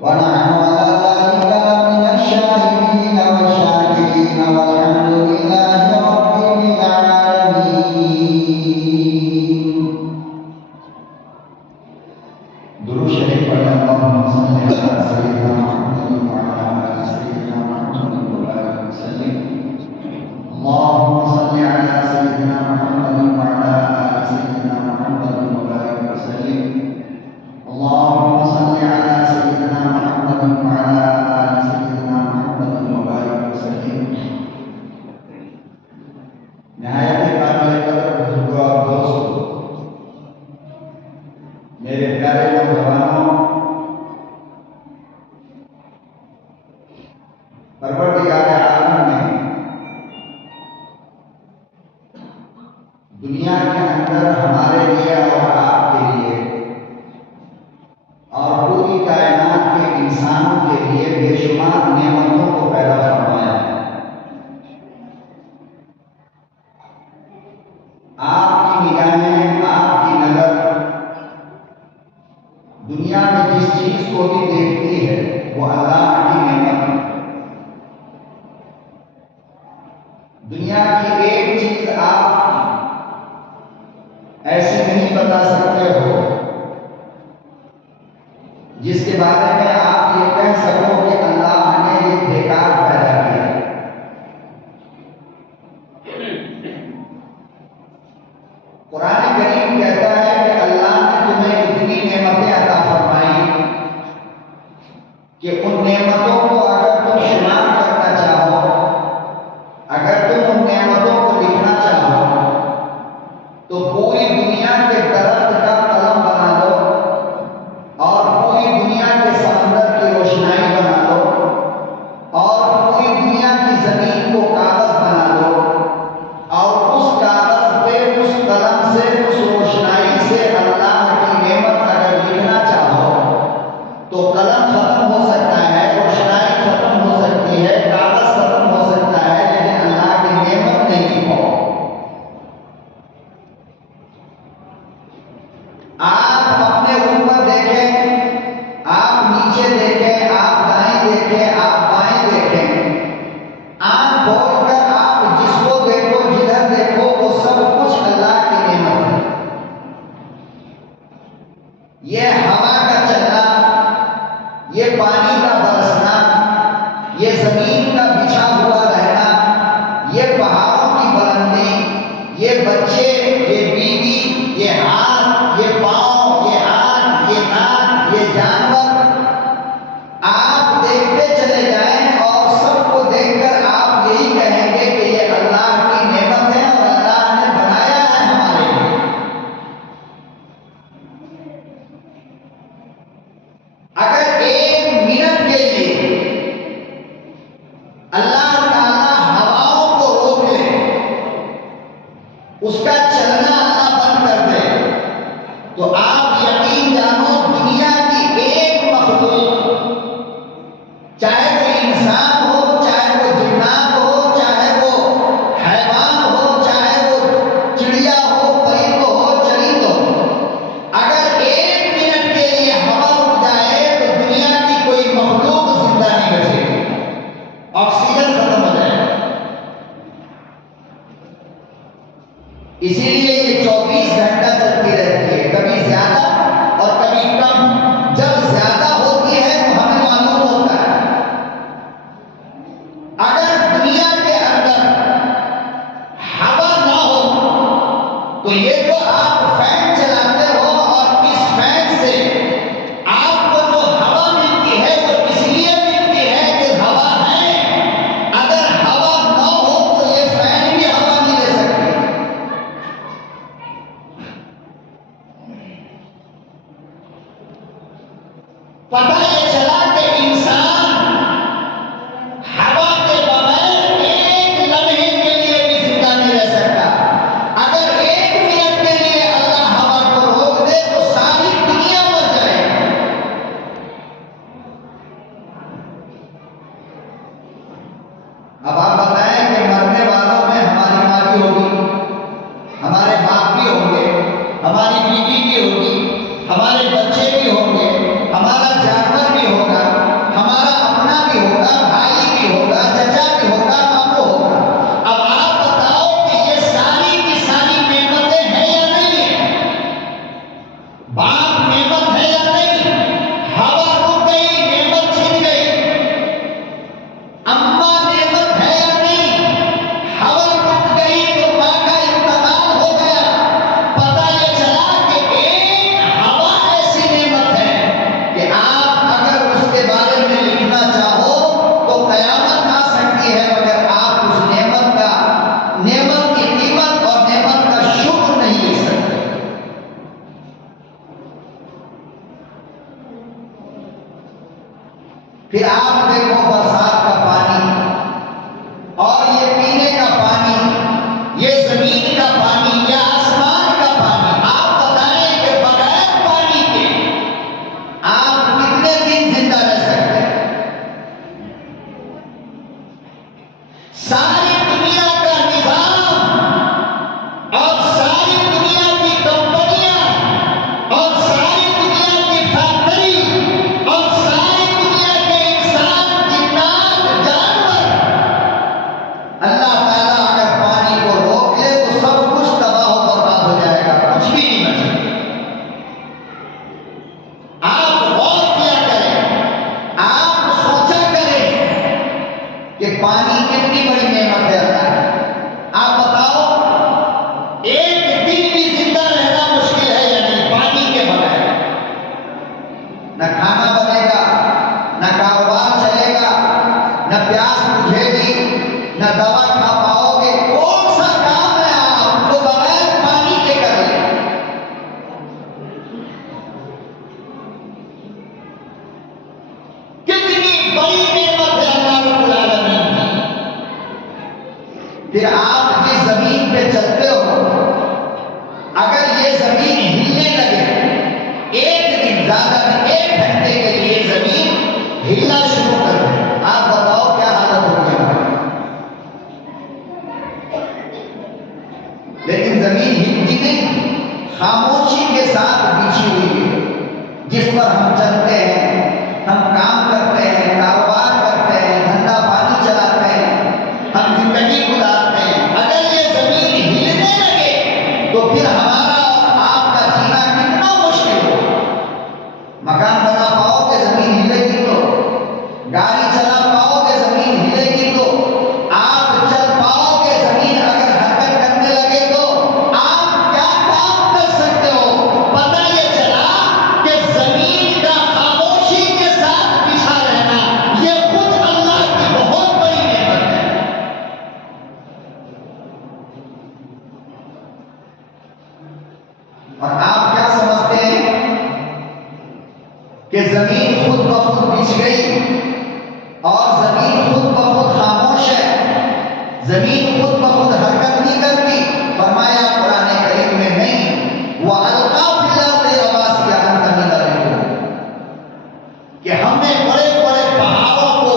ونحن على ذلك من الشاهدين والشاكرين والحمد لله رب العالمين. दुरूद शरीफ पढ़ना अल्लाहुम्मा सल्ली अला सय्यिदिना मुहम्मद व अला आलि सय्यिदिना मुहम्मद व बारिक वसल्लिम। अल्लाहुम्मा सल्ली अला सय्यिदिना मुहम्मद व अला आलि सय्यिदिना मुहम्मद व बारिक वसल्लिम। अल्लाहुम्मा सल्ली अला सय्यिदिना मुहम्मद व अला आलि सय्यिदिना मुहम्मद व बारिक वसल्लिम। निहायत काबिल कदर बुजुर्गों और दोस्तों, मेरे प्यारे नौजवानों, परवरदिगार आलम ने दुनिया के अंदर हमारे लिए और आपके लिए और पूरी कायनात के इंसानों के लिए बेशुमार नेमतों को पैदा फरमाया है। आपकी निगाहें, आपकी नजर दुनिया में जिस चीज को भी देखती है वो अल्लाह की नेमत है। दुनिया की एक चीज आप ऐसे नहीं बता सकते हो जिसके बारे में आप ये कह सको कि अल्लाह ने ये बेकार पैदा किया। कुरान करीम कहता है कि अल्लाह ने तुम्हें इतनी नेमतें अता फरमाई कि उन नेमतों को अगर तुम शुमार करना चाहो, अगर तुम उन नेमतों को लिखना चाहो तो पूरी दुनिया के दरख्त का कलम बना लो और पूरी दुनिया के समंदर की रोशनाई बना लो और पूरी दुनिया की जमीन को कागज बना लो और उस कागज पे, उस कलम से, उस रोशनाई से अल्लाह की नेमत अगर लिखना चाहो तो कलम खत्म हो सकता है, रोशनाई खत्म हो सकती है, कागज खत्म हो सकता है, लेकिन अल्लाह की नेमत नहीं हो। आप अपने ऊपर देखें, आप नीचे देखें, आप दाएं देखें, आप बाएं देखें, आंख खोलकर आप जिसको देखो, जिधर देखो, वो सब कुछ अल्लाह की नेमत है। ये हवा का चलना, ये पानी का बरसना, ये जमीन का बिछा हुआ रहना, ये पहाड़ों की बुलंदी, ये बच्चे, ये बीवी, ये हाथ, ये पांव, ये आंख, ये नाक, ये जानवर, आप देखते चले जाएं और सबको देखकर आप यही कहेंगे कि ये अल्लाह की नेमत है और अल्लाह ने बनाया है हमारे लिए। अगर एक मिनट के लिए अल्लाह ताला हवाओं को रोक ले, उसका चलना अल्लाह बंद कर दे, तो आप यकीन जानो दुनिया की एक मखलूक, चाहे वो इंसान हो, चाहे वो जिन्नात हो, चाहे वो हैवान हो, चाहे वो चिड़िया हो, परिंद हो, चरिंद हो, अगर एक मिनट के लिए हवा रुक जाए तो दुनिया की कोई मखलूक जिंदा नहीं बचेगी, ऑक्सीजन खत्म हो जाएगा। इसीलिए ये 24 घंटा चलती रहती है, कभी ज्यादा और कभी कम। जब ज्यादा होती है तो हमें मालूम होता है। अगर दुनिया के अंदर हवा ना हो तो ये जो आप फैन चलाते हो और इस फैन से आपको जो हवा मिलती है वो इसलिए मिलती है कि हवा है। अगर हवा ना हो तो ये फैन भी हवा नहीं दे सकती। पता ये चला कि इंसान हवा के बगैर एक लम्हे के लिए भी जिंदा नहीं रह सकता। अगर एक मिनट के लिए अल्लाह हवा को रोक दे तो सारी दुनिया मर जाएगी। अब आप बताएं कि मरने वालों में हमारी माँ भी होगी, हमारे बाप भी होंगे, हमारी बीवी भी होगी, हमारे बच्चे भी होंगे, हमारा जानवर भी होगा, फिर आप देखो बरसात का पानी और ये पीने का पानी, ये जमीन का पानी, ये आसमान का पानी। आप बताएं कि बगैर पानी के आप कितने दिन जिंदा रह सकते हैं? सारी दुनिया का निजाम और सारी दुनिया की कंपनियां और सारी दुनिया की फैक्ट्री और सारी दुनिया के इंसान, जिन्नात, जानवर, अल्लाह ताला अगर पानी को रोक ले तो सब कुछ तबाह और बर्बाद हो जाएगा, कुछ भी नहीं बचेगा। आप गौर किया करें, आप सोचा करें कि पानी कितनी बड़ी नेमत है अल्लाह की। आप बताओ, एक दिन भी जिंदा रहना मुश्किल है या नहीं पानी के बगैर? न खाना बनेगा, न कारोबार चलेगा, न प्यास बुझेगी, न दवा खा पाओगे। कौन सा काम है आप जो बगैर पानी के कर ले? कितनी बड़ी नेमत है अल्लाह रब्बुल आलमीन की। फिर आप जिस जमीन पे चलते हो, अगर ये जमीन हिलने लगे, एक दिन, ज्यादा नहीं 1 घंटे के लिए जमीन हिलना शुरू कर दे, आप बताओ क्या हालत होगी हमारी? लेकिन जमीन हिलती नहीं, खामोशी के साथ बिछी हुई है, जिस पर हम चलते हैं, हम काम करते हैं, कारोबार करते हैं, धंधा पानी चलाते हैं, हम जिंदगी गुजारते हैं। अगर ये जमीन हिलने लगे तो फिर हमारा और आपका जीना कितना मुश्किल हो। मकान बना पाओगे जमीन हिलेगी तो, गाड़ी चला पाओगे जमीन हिलेगी तो, आप चल पाओगे जमीन अगर हरकत करने लगे तो। आप क्या काम कर सकते हो? पता ये चला कि जमीन का खामोशी के साथ बिछा रहना ये खुद अल्लाह की बहुत बड़ी नेमत है। और आप क्या समझते हैं कि जमीन खुद ब खुद बिछ गई और जमीन खुद ब खुद खामोश है, जमीन खुद ब खुद हरकत नहीं करती? फरमाया कुरान करीम में, नहीं, वह अलका फिल अर्दि रवासिया अन तमीदा बिकुम, कि हमने बड़े बड़े पहाड़ों को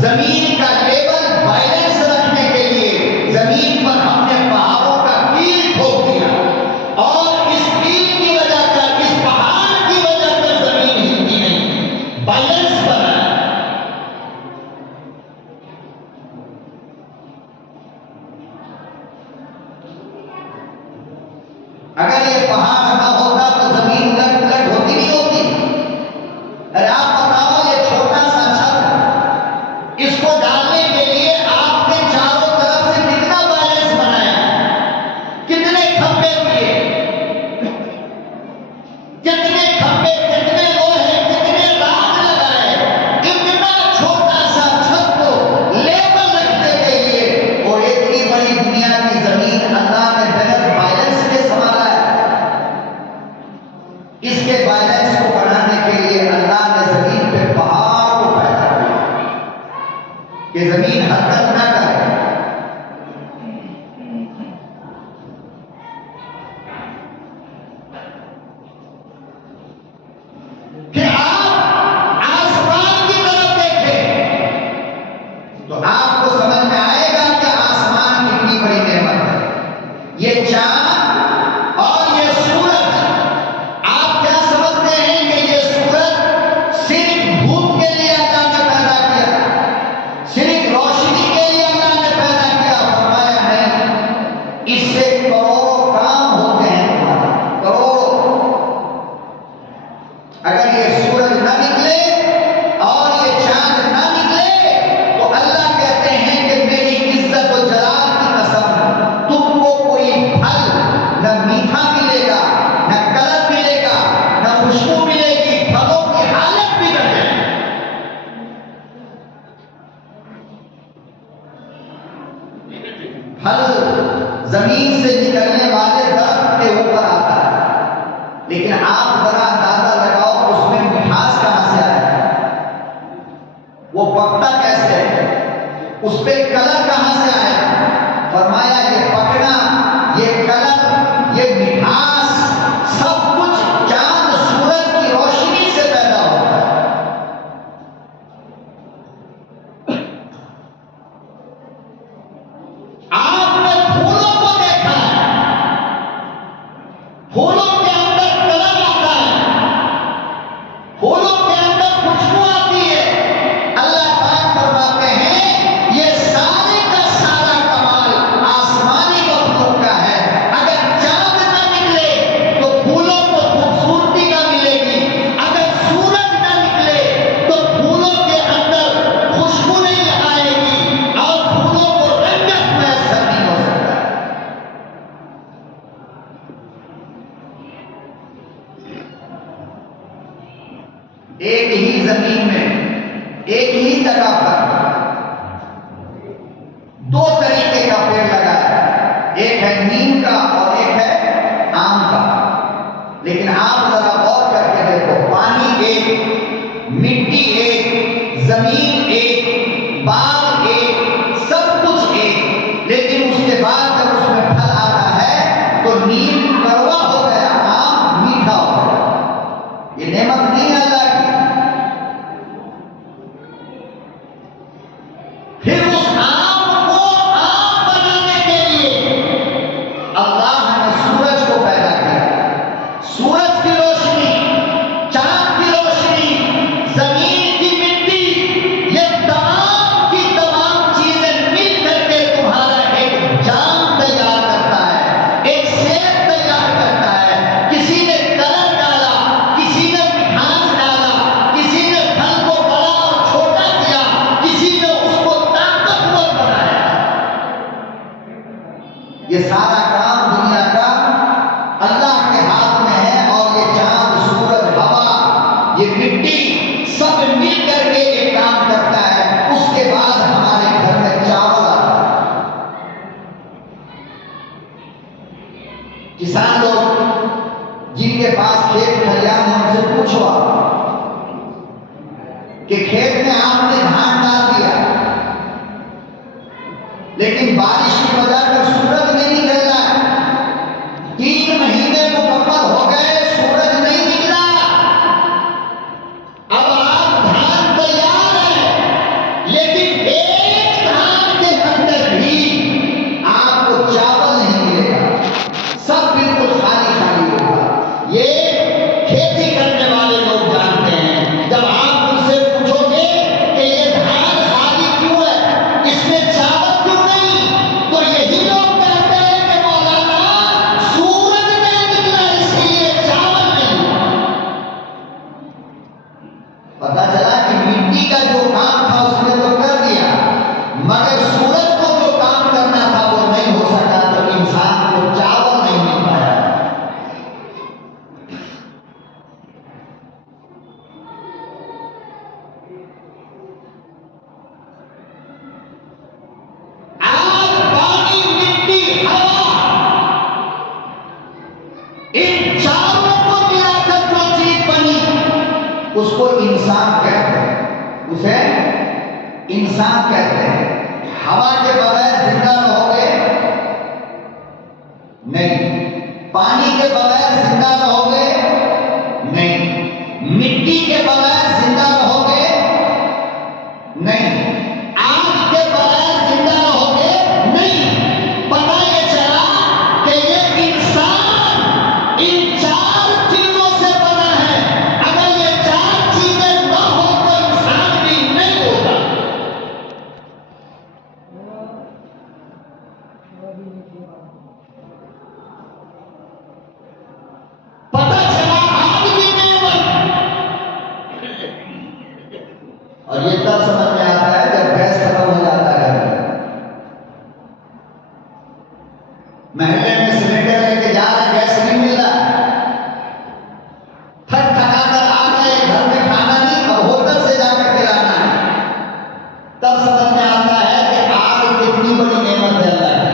जमीन का लेवल बैलेंस रखने के लिए जमीन पर हमने पहाड़ों का कील ठोक दिया, और इस कील की वजह से, इस पहाड़ की वजह से जमीन हिलती नहीं, बैलेंस बना। अगर ये पहाड़ ना होता तो जमीन उलट पुलट होती नहीं होती? अरे आप बताओ, ये छोटा सा छत, इसको डालने के लिए आपने चारों तरफ से कितना बैलेंस बनाया, कितने खंभे दिए, कितने खंभे, कितने लोहे, कितने राड लगाए, इतना छोटा सा छत को लेवल रखने के लिए। और इतनी बड़ी दुनिया की जमीन अल्लाह ने बगैर बैलेंस के संभाला है। इसके बैलेंस को बनाने के लिए अल्लाह ने जमीन पे पहाड़ को पैदा किया कि जमीन हरकत ना करे। फिर आप आसमान की तरफ देखें तो आपको समझ में आएगा कि आसमान कितनी बड़ी नेमत है। ये चांद और ये सूरज, आप क्या समझते हैं कि ये सूरज सिर्फ धूप के लिए अल्लाह ने पैदा किया, सिर्फ रोशनी के लिए अल्लाह ने पैदा किया? फरमाया नहीं, इससे करोड़ों काम होते हैं तुम्हारे, करोड़ों। अगर ये सूरज ना निकले और ये चांद ना निकले तो अल्लाह कहते हैं कि मेरी इज्जत और जलाल की कसम, तुमको कोई फल न मीठा मिलेगा, न कलर मिलेगा, न खुशबू मिलेगी, फलों की हालत बिगड़ जाएगी। फल जमीन से निकलने वाले दरख्त के ऊपर आता है, लेकिन आप जरा अंदाजा लगाओ उसमें मिठास कहां से आएगा? पकता कैसे है, उस पे कलर कहां से आया? फरमाया ये पकना, ये कलर, ये मिठास सब कुछ चांद सूरज की रोशनी से पैदा होता है। आपने फूलों को देखा है, फूलों के अंदर कलर आता है, फूलों के अंदर खुशबू आती है। अल्लाह पाक फरमाते हैं ये सारे का सारा कमाल आसमानी मखलूक का है। अगर चांद न निकले तो फूलों को खूबसूरती न मिलेगी, अगर सूरज न निकले तो फूलों के अंदर खुशबू नहीं आएगी और फूलों को रंगत मैसर नहीं हो सकता। एक ही जमीन में, एक ही जगह पर दो तरीके का पेड़ लगा है, एक है नीम का और एक है आम का। लेकिन आप जरा गौर करके देखो, पानी एक, मिट्टी एक, जमीन एक, बाग एक, सब कुछ एक, लेकिन उसके बाद जब उसमें फल आता है तो नीम कड़वा हो गया, आम मीठा हो गया। ये नेमत नहीं है अल्लाह की। फिर उस आम को आम बनाने के लिए अल्लाह ने सूरज को पैदा किया। सूरज की रोशनी, चांद की रोशनी, जमीन की मिट्टी, ये तमाम की तमाम चीजें मिल करके तुम्हारा एक जाम तैयार करता है, एक सेब तैयार करता है। किसी ने कलर डाला, किसी ने मिठास डाला, किसी ने फल को बड़ा और छोटा किया, किसी ने उसको ताकतवर बनाया। ये सारा काम दुनिया का अल्लाह के हाथ में है और ये चांद, सूरज, हवा, ये मिट्टी सब मिल करके एक काम करता है। उसके बाद हमारे घर में चावल आता है। किसान लोग जिनके पास खेत खलिहान है उनसे पूछो आप कि खेत में आपने धान डाल दिया लेकिन बारिश की वजह से सूरज नहीं निकल रहा है, 3 महीने मुकम्मल हो गए, सूरज नहीं निकला। अब आप धान तैयार है लेकिन एक धान के अंदर भी आपको चावल नहीं मिलेगा, सब बिल्कुल खाली खाली होगा। ये खेती करने वाले लोग जानते हैं। जब आप उनसे पूछोगे कि ये धान खाली क्यों है, इसमें चावल क्यों नहीं, तो यही लोग कहते हैं कि मौलाना सूरज नहीं निकला इसलिए चावल नहीं हुआ। पता चला कि मिट्टी का जो काम था उसने तो कर दिया, मगर सूरज को जो काम करना था वो नहीं हो सका, तो इंसान को चावल नहीं मिल पाया। आग, पानी, मिट्टी, हवा, इन चारों को मिलाकर जो चीज बनी उसको इंसान कहते हैं, उसे इंसान कहते हैं। हवा के बगैर जिंदा रहोगे नहीं, पानी के बगैर जिंदा रहोगे नहीं, मिट्टी के बगैर जिंदा रहोगे नहीं, आग के बगैर जिंदा रहोगे नहीं। पता ये चला कि ये इंसान इन 4 चीजों से बना है। अगर ये 4 चीजें न हो तो इंसान भी नहीं होगा। पता चला आग की नेमत, और ये तब समझ में आता है जब गैस खत्म हो जाता है घर में। महल्ले में सिलेंडर लेके जा रहे, गैस नहीं मिल रहा, थक थका कर आ गए, घर में खाना नहीं, अब होटल से जाकर के लाना है। तब समझ में आता है कि आग कितनी बड़ी नेमत है अल्लाह की।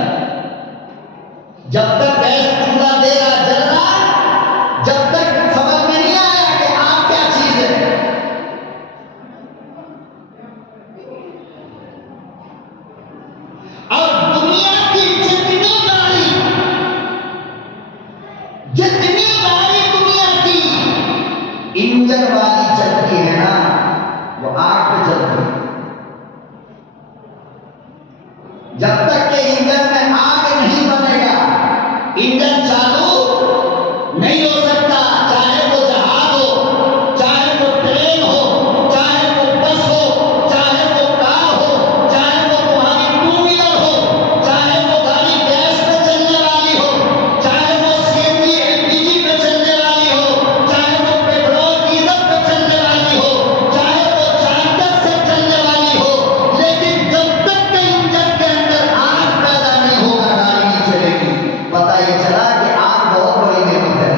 जब तक गैस पूरा दे रहा, जल रहा, जब तक समझ में नहीं आया कि आग क्या चीज है। जब तक के इंजन में आग नहीं बनेगा, इंजन चालू नहीं हो सकता। चाहे वो जहाज हो, चाहे वो ट्रेन हो, चाहे वो बस हो, चाहे वो कार हो, चाहे वो तुम्हारी टू व्हीलर हो, चाहे वो गाड़ी गैस पे चलने वाली हो, चाहे वो सीएनजी एलपीजी पे चलने वाली हो, चाहे वो पेट्रोल डीजल पे चलने वाली हो, चाहे वो चार्जर से चलने वाली हो, लेकिन जब तक के इंजन के अंदर आग पैदा नहीं होगा, गाड़ी नहीं चलेगी। पता ये चला कि आग बहुत बड़ी नेमत है।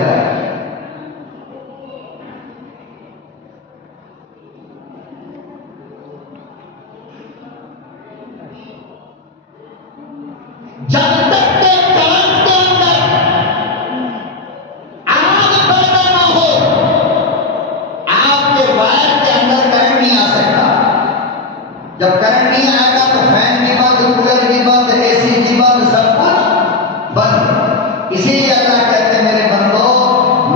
जब तक के करंट के अंदर आग पैदा ना हो, आपके वायर के अंदर करंट नहीं आ सकता। जब करंट नहीं आएगा तो फैन भी बंद, कूलर भी बंद, एसी भी बंद, सब कुछ बंद। इसीलिए अल्लाह कहते हैं, मेरे बंदो,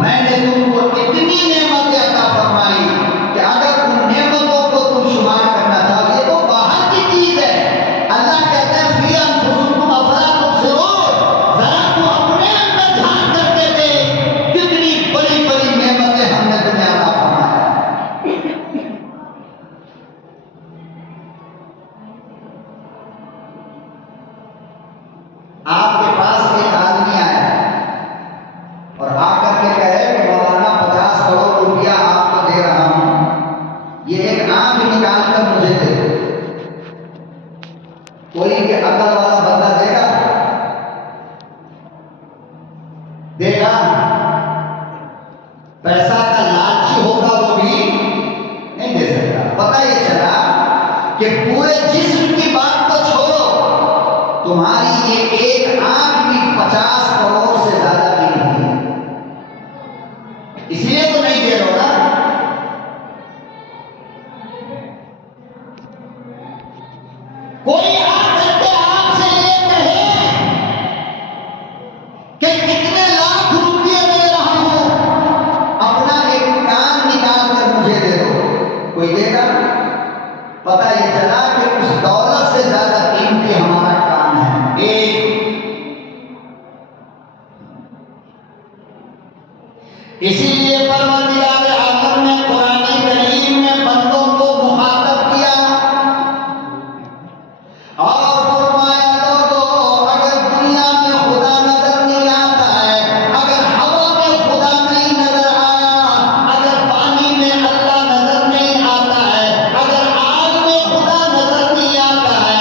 मैंने तुमको इतनी नेमतें अता फरमाई कि अगर उन नेमतों को तुम शुमार करना चाहो, ये तो बाहर की चीज है। अल्लाह कहते हैं, फी अनफुसिकुम अफला तुबसिरून, जरा तू अपने अंदर ध्यान करके देख, कितनी बड़ी बड़ी नेमतें हमने तुम्हें अता फरमाया। आपके पास एक आदमी आया और आकर के कहे कि मौलाना 50 करोड़ रुपया आपको दे रहा हूं, ये एक आंख निकाल कर मुझे दे दो। कोई के अकल वाला बंदा देगा? देगा? पैसा का लालची होगा वो भी नहीं दे सकता। पता ये चला कि पूरे जिस्म की बात तो छोड़ो, तुम्हारी ये एक आंख भी 50 करोड़ से ज्यादा कीमती है, इसलिए तो नहीं दे रहा ना। कोई आकर के आपसे ये कहे कि कितने लाख रुपये दे रहा हूं, अपना एक कान निकाल कर मुझे दे दो, कोई देगा? पता ये चला कि उस दौलत से ज्यादा कीमती हमारा कान है। एक इसीलिए परवरदिगार आलम ने कुरान करीम में बंदों को मुखातब किया और फरमाया, लोगों, अगर दुनिया में खुदा नजर नहीं आता है, अगर हवा में खुदा नहीं नजर आया, अगर पानी में अल्लाह नजर नहीं आता है, अगर आग में खुदा नजर नहीं आता है,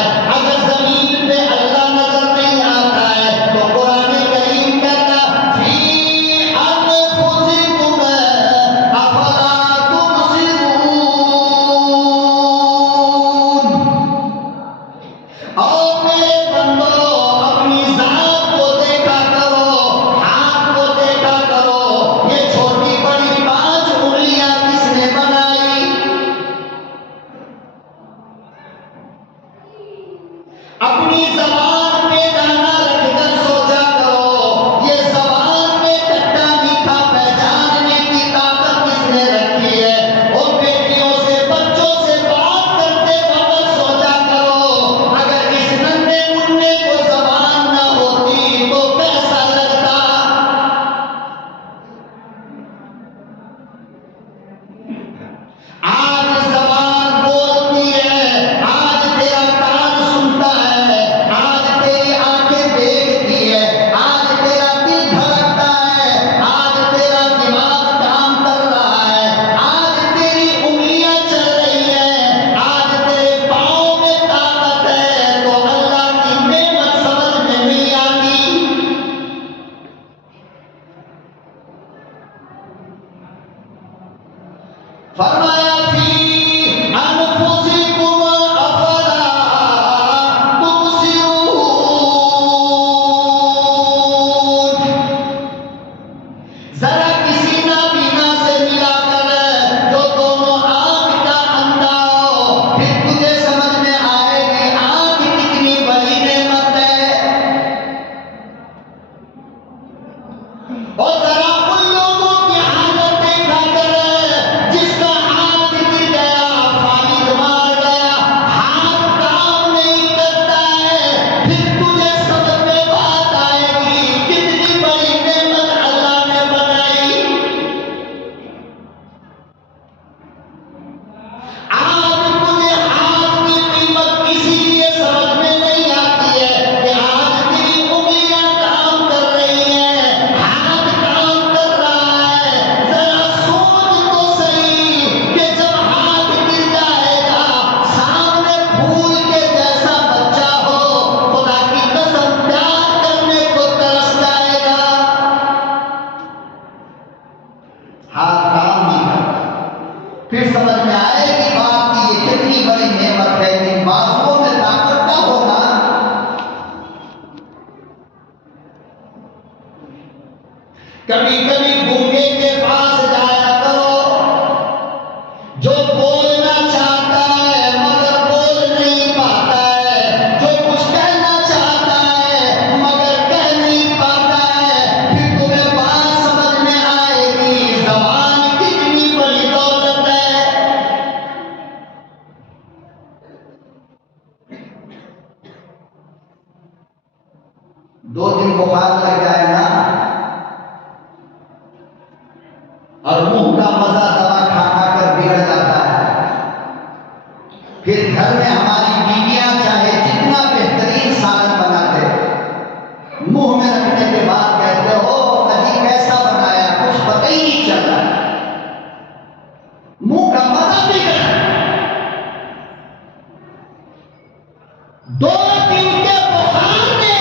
2 दिन के बुखार ने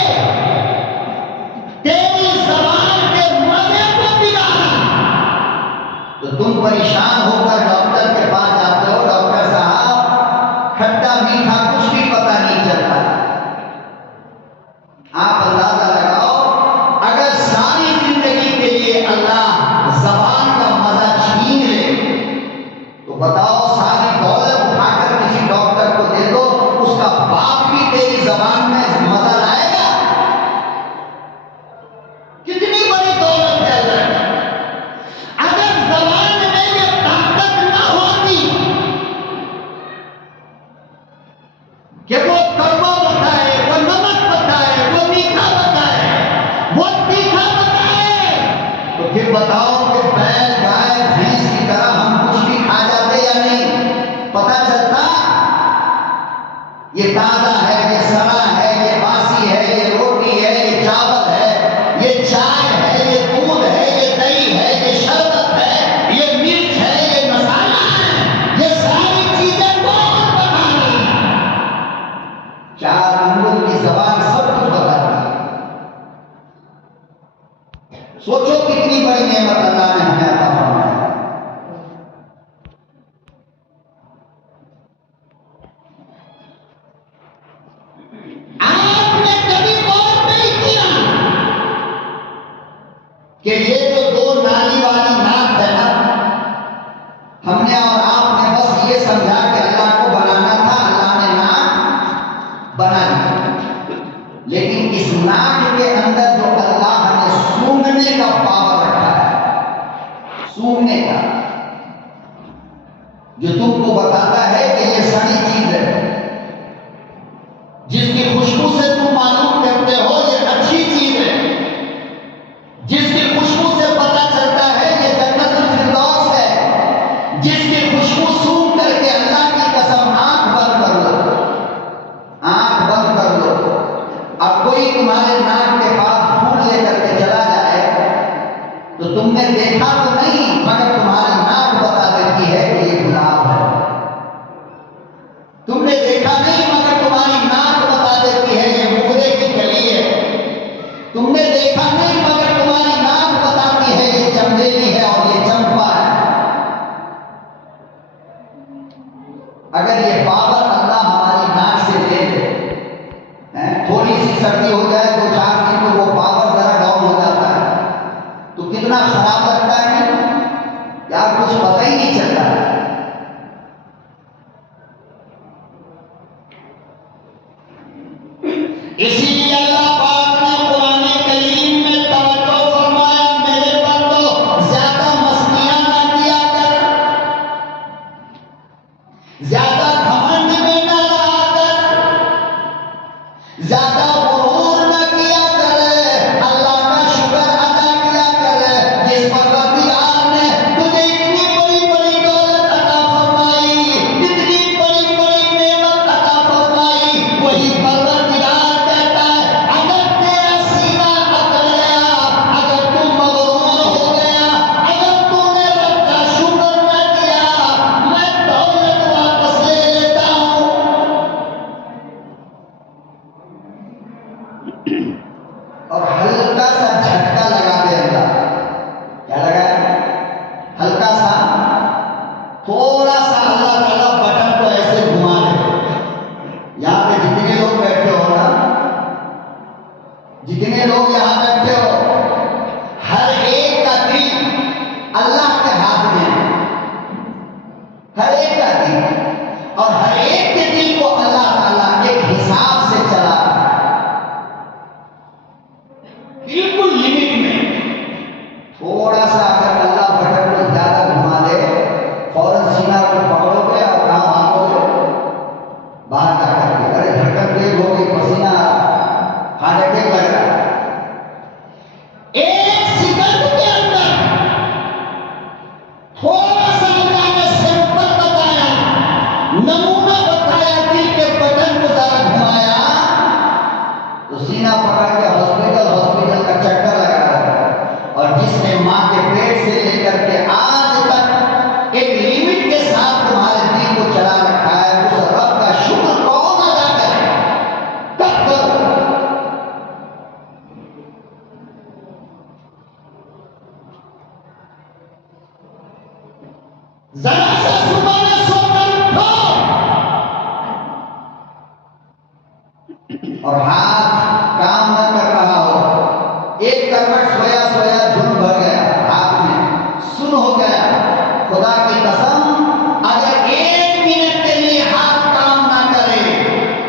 तेरी जबान के मजे को बिगाड़ा, तो तुम परेशान होकर डॉक्टर के पास जाते हो, डॉक्टर साहब खट्टा मीठा कुछ भी पता नहीं चलता। आप अंदाजा लगाओ, अगर सारी जिंदगी के लिए अल्लाह जबान का मजा छीन ले, तो बताओ सारी दौलत उठाकर किसी डॉक्टर को दे दो, उसका बाप भी तेरी जबान में मजा लाएगा? कितनी बड़ी दौलत है अल्लाह की। अगर जबान में ये ताकत ना होती कि वो कड़वा बताए, वो नमक बताए, वो मीठा बताए, वो तीखा बताए, तो फिर बताओ कि बैल गाय भैंस की तरह हम कुछ भी खा जाते या नहीं? पता चलता ये ताजा है, ये सड़ा है, ये बासी है, ये रोटी है, ये चावल है, ये चाय है, ये दूध है, ये दही है, ये शरबत है, ये मिर्च है, ये मसाला है, ये सारी चीजें कौन बता रहा है? 4 अंगुल की जबान सब कुछ बताती है। सोचो कितनी बड़ी नेमत अल्लाह ने हमें अता फरमाई। आपने कभी गौर नहीं किया कि ये जो 2 नाली वाली नाक है ना, हमने और आपने बस ये समझा कि अल्लाह को बनाना था, अल्लाह ने नाक बना दी, लेकिन इस नाक के अंदर जो अल्लाह ने सूंघने का पावर रखा है, सूंघने का, जो तुमको बताता है कि ये सड़ी चीज है, जिसकी खुशबू से तुम मालूम करते हो ये अच्छी चीज है, जिसकी खुशबू से पता चलता है ये जन्नतुल फिरदौस है, जिसकी खुशबू सूंघ करके अल्लाह की कसम आंख बंद कर लो, आंख बंद कर लो, अब कोई तुम्हारे नाक के पास फूल लेकर के चला जाए तो तुमने देखा तो नहीं, मगर तुम्हारी नाक बता देती है कि ये गुलाब है। तुमने देखा नहीं, मगर तुम्हारी नाक बता देती है ये मोगरे की कली है। तुमने देखा नहीं, मगर तुम्हारी नाक बताती है ये चमेली है और ये चंपा है। अगर ये पावर अल्लाह हमारी नाक से ले ले, थोड़ी सी सर्दी हो जाए 2-4 दिन तो वो पावर जरा डाउन हो जाता है, तो कितना खराब लगता है यार, कुछ पता ही नहीं चलता है। इसीलिए अल्लाह पाक ने कुरान करीम में तवज्जो फरमाया, मेरे बंदो ज्यादा मस्तियां ना किया कर, ज्यादा घमंड में ना रहा कर, ज्यादा गुरूर न किया कर, अल्लाह का शुक्र अदा किया कर। जिस परवरदिगार ने तुझे इतनी बड़ी बड़ी दौलत अता फरमाई, इतनी बड़ी बड़ी नेमत अता फरमाई, वही परवरदिगार कहता है अगर तेरा सीना अकड़ गया, अगर तू मगरूर हो गया, अगर तूने रब का शुक्र न किया, मैं दौलत वापस ले और हाथ काम न कर रहा हो, एक करवट सोया सोया धुन भर गया हाथ में, सुन हो गया, खुदा की कसम अगर 1 मिनट के लिए हाथ काम ना करे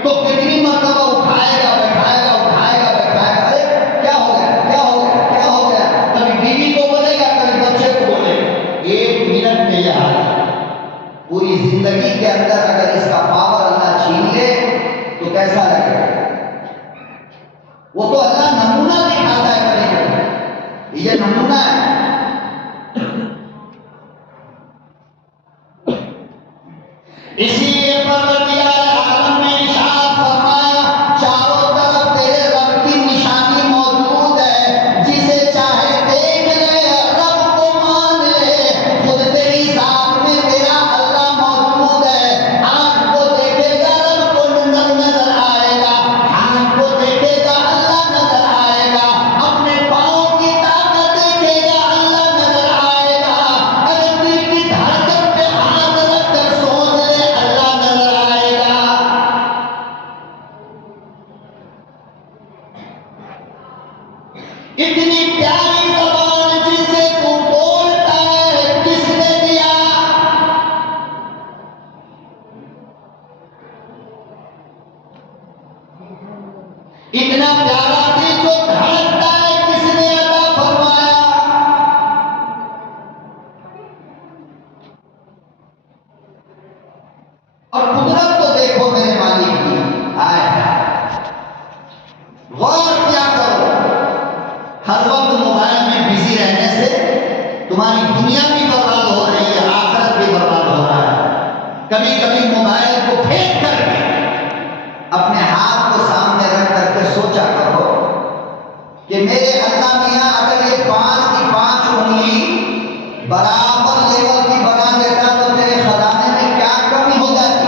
तो कितनी मरतबा उठाएगा बैठाएगा, उठाएगा बैठाएगा। अरे क्या हो गया, क्या हो गया, क्या हो गया? कभी बीवी को बोलेगा, कभी बच्चे को बोलेगा। 1 मिनट में यह हाल है। पूरी जिंदगी के अंदर अगर इसका पावर अल्लाह छीन ले तो कैसा लगेगा? वो तो अल्लाह नमूना दिखाता है कभी, ये नमूना है। इसीलिए परवरदिगार आलम ने इरशाद फरमाया, चारों तरफ तेरे रब की निशानी मौजूद है, जिसे चाहे देख ले, रब को मान ले। खुद तेरी साथ में तेरा अल्लाह मौजूद है। आँख को देखेगा रब को नजर आएगा, हाथ को देखेगा अल्लाह नजर आएगा, अपने पाँव की ताकत देखेगा अल्लाह नजर आएगा। अरे दिल की धड़कन पे हाथ रख कर सोच ले, अल्लाह नजर आएगा। इतनी प्यारी ज़बान जिसे तू बोलता है, किसने दिया? इतना प्यारा दिल जो धड़कता है, किसने अता फरमाया? और कुदरत तो देखो मेरे मालिक की। आए गौर क्या करो, हर वक्त मोबाइल में बिजी रहने से तुम्हारी दुनिया भी बर्बाद हो रही है, आखिरत भी बर्बाद हो रहा है। कभी कभी मोबाइल को फेंक करके अपने हाथ को सामने रख करके सोचा करो कि मेरे अल्लाह मियां अगर ये 5 की 5 उंगली बराबर लेवल की बना देता तो तेरे खजाने में क्या कमी हो जाती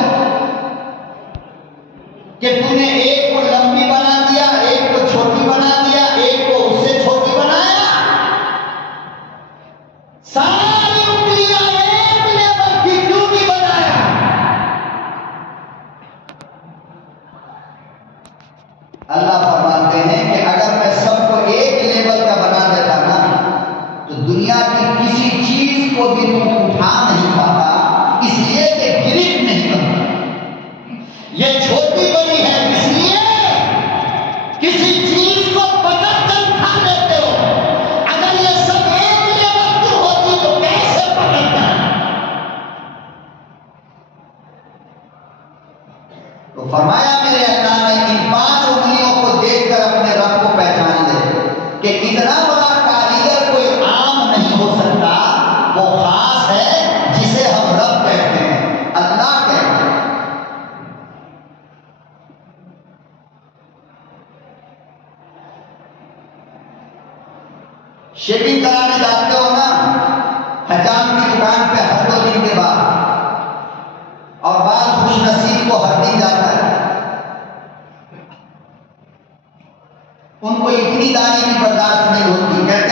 कि तूने एक को लंबी बना दिया, एक को छोटी बना दिया, एक को उससे छोटी बनाया। सारी उंगलियां एक लेवल की क्यों नहीं बनाया? अल्लाह फरमाते हैं कि अगर मैं सबको एक लेवल का बना देता ना तो दुनिया की किसी चीज को भी तुम उठा नहीं पाता, इसलिए कि गिरिफ्त नहीं बनता। ये छोटी बड़ी है इसलिए किसी चीज को पकड़ कर उठा लेते हो। अगर ये सब एक लेवल की होती तो कैसे पकड़ता? तो फरमाया मेरे अल्लाह ने इन 5 उंगलियों को देखकर अपने रब को पहचान ले कि इतना बड़ा कारीगर कोई आम नहीं हो सकता, वो खास है जिसे हम रब कहते हैं, अल्लाह कहते हैं। शेविंग कराने जाते हो ना हजाम की दुकान पे हर 2 दिन के बाद, और बाद खुशनसीब को हर दिन जाता है, उनको इतनी दाढ़ी भी बर्दाश्त नहीं होती, कहते